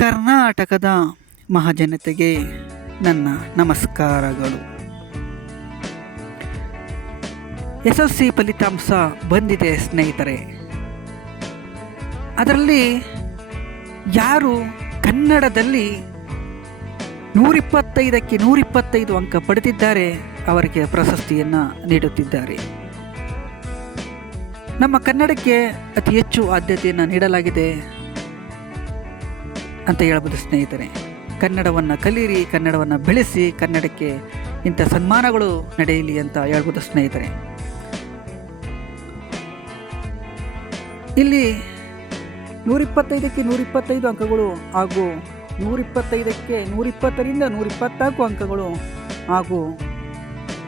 ಕರ್ನಾಟಕದ ಮಹಾಜನತೆಗೆ ನನ್ನ ನಮಸ್ಕಾರಗಳು. SSLC ಫಲಿತಾಂಶ ಬಂದಿದೆ ಸ್ನೇಹಿತರೆ. ಅದರಲ್ಲಿ ಯಾರು ಕನ್ನಡದಲ್ಲಿ 125ಕ್ಕೆ 125 ಅಂಕ ಪಡೆದಿದ್ದಾರೆ ಅವರಿಗೆ ಪ್ರಶಸ್ತಿಯನ್ನು ನೀಡುತ್ತಿದ್ದಾರೆ. ನಮ್ಮ ಕನ್ನಡಕ್ಕೆ ಅತಿ ಹೆಚ್ಚು ಆದ್ಯತೆಯನ್ನು ನೀಡಲಾಗಿದೆ ಅಂತ ಹೇಳ್ಬೋದು ಸ್ನೇಹಿತರೆ. ಕನ್ನಡವನ್ನು ಕಲಿಯಿರಿ, ಕನ್ನಡವನ್ನು ಬೆಳೆಸಿ, ಕನ್ನಡಕ್ಕೆ ಇಂಥ ಸನ್ಮಾನಗಳು ನಡೆಯಲಿ ಅಂತ ಹೇಳ್ಬೋದು ಸ್ನೇಹಿತರೆ. ಇಲ್ಲಿ 125ಕ್ಕೆ 125 ಅಂಕಗಳು ಹಾಗೂ 125ಕ್ಕೆ 120ರಿಂದ 124 ಅಂಕಗಳು ಹಾಗೂ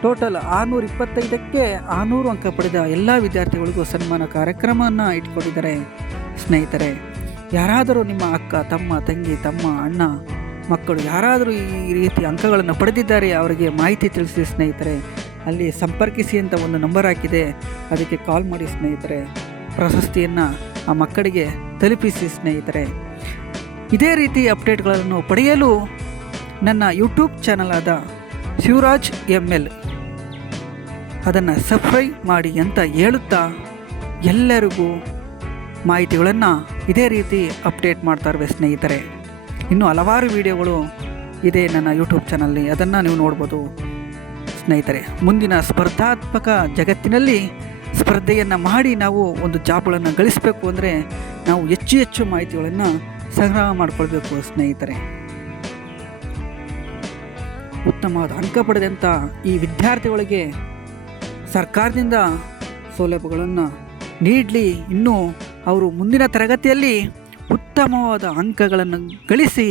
ಟೋಟಲ್ 625ಕ್ಕೆ 600 ಅಂಕ ಪಡೆದ ಎಲ್ಲ ವಿದ್ಯಾರ್ಥಿಗಳಿಗೂ ಸನ್ಮಾನ ಕಾರ್ಯಕ್ರಮವನ್ನು ಇಟ್ಕೊಂಡಿದ್ದಾರೆ ಸ್ನೇಹಿತರೆ. ಯಾರಾದರೂ ನಿಮ್ಮ ಅಕ್ಕ, ತಮ್ಮ, ತಂಗಿ, ತಮ್ಮ, ಅಣ್ಣ, ಮಕ್ಕಳು ಯಾರಾದರೂ ಈ ರೀತಿ ಅಂಕಗಳನ್ನು ಪಡೆದಿದ್ದಾರೆ ಅವರಿಗೆ ಮಾಹಿತಿ ತಿಳಿಸಿ ಸ್ನೇಹಿತರೆ. ಅಲ್ಲಿ ಸಂಪರ್ಕಿಸಿ ಅಂತ ಒಂದು ನಂಬರ್ ಹಾಕಿದೆ, ಅದಕ್ಕೆ ಕಾಲ್ ಮಾಡಿ ಸ್ನೇಹಿತರೆ. ಪ್ರಶಸ್ತಿಯನ್ನು ಆ ಮಕ್ಕಳಿಗೆ ತಲುಪಿಸಿ ಸ್ನೇಹಿತರೆ. ಇದೇ ರೀತಿ ಅಪ್ಡೇಟ್ಗಳನ್ನು ಪಡೆಯಲು ನನ್ನ ಯೂಟ್ಯೂಬ್ ಚಾನಲ್ ಆದ ಶಿವರಾಜ್ ML ಅದನ್ನು ಸಬ್ಸ್ಕ್ರೈಬ್ ಮಾಡಿ ಅಂತ ಹೇಳುತ್ತಾ ಎಲ್ಲರಿಗೂ ಮಾಹಿತಿಗಳನ್ನು ಇದೇ ರೀತಿ ಅಪ್ಡೇಟ್ ಮಾಡ್ತಾರೆ ಸ್ನೇಹಿತರೆ. ಇನ್ನೂ ಹಲವಾರು ವಿಡಿಯೋಗಳು ಇದೆ ನನ್ನ ಯೂಟ್ಯೂಬ್ ಚಾನಲ್ಲಿ, ಅದನ್ನು ನೀವು ನೋಡ್ಬೋದು ಸ್ನೇಹಿತರೆ. ಮುಂದಿನ ಸ್ಪರ್ಧಾತ್ಮಕ ಜಗತ್ತಿನಲ್ಲಿ ಸ್ಪರ್ಧೆಯನ್ನು ಮಾಡಿ ನಾವು ಒಂದು ಜಾಬ್ಗಳನ್ನು ಗಳಿಸಬೇಕು ಅಂದರೆ ನಾವು ಹೆಚ್ಚು ಹೆಚ್ಚು ಮಾಹಿತಿಗಳನ್ನು ಸಂಗ್ರಹ ಮಾಡಿಕೊಳ್ಬೇಕು ಸ್ನೇಹಿತರೆ. ಉತ್ತಮವಾದ ಅಂಕ ಪಡೆದಂಥ ಈ ವಿದ್ಯಾರ್ಥಿಗಳಿಗೆ ಸರ್ಕಾರದಿಂದ ಸೌಲಭ್ಯಗಳನ್ನು ನೀಡಲಿ. ಇನ್ನೂ ಅವರು ಮುಂದಿನ ತರಗತಿಯಲ್ಲಿ ಉತ್ತಮವಾದ ಅಂಕಗಳನ್ನು ಗಳಿಸಿ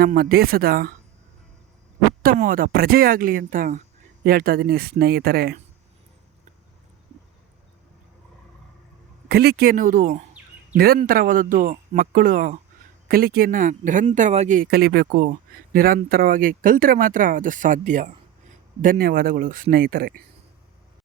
ನಮ್ಮ ದೇಶದ ಉತ್ತಮವಾದ ಪ್ರಜೆಯಾಗಲಿ ಅಂತ ಹೇಳ್ತಾ ಇದ್ದೀನಿ ಸ್ನೇಹಿತರೆ. ಕಲಿಕೆ ಎನ್ನುವುದು ನಿರಂತರವಾದದ್ದು. ಮಕ್ಕಳು ಕಲಿಕೆಯನ್ನು ನಿರಂತರವಾಗಿ ಕಲಿಬೇಕು. ನಿರಂತರವಾಗಿ ಕಲಿತರೆ ಮಾತ್ರ ಅದು ಸಾಧ್ಯ. ಧನ್ಯವಾದಗಳು ಸ್ನೇಹಿತರೆ.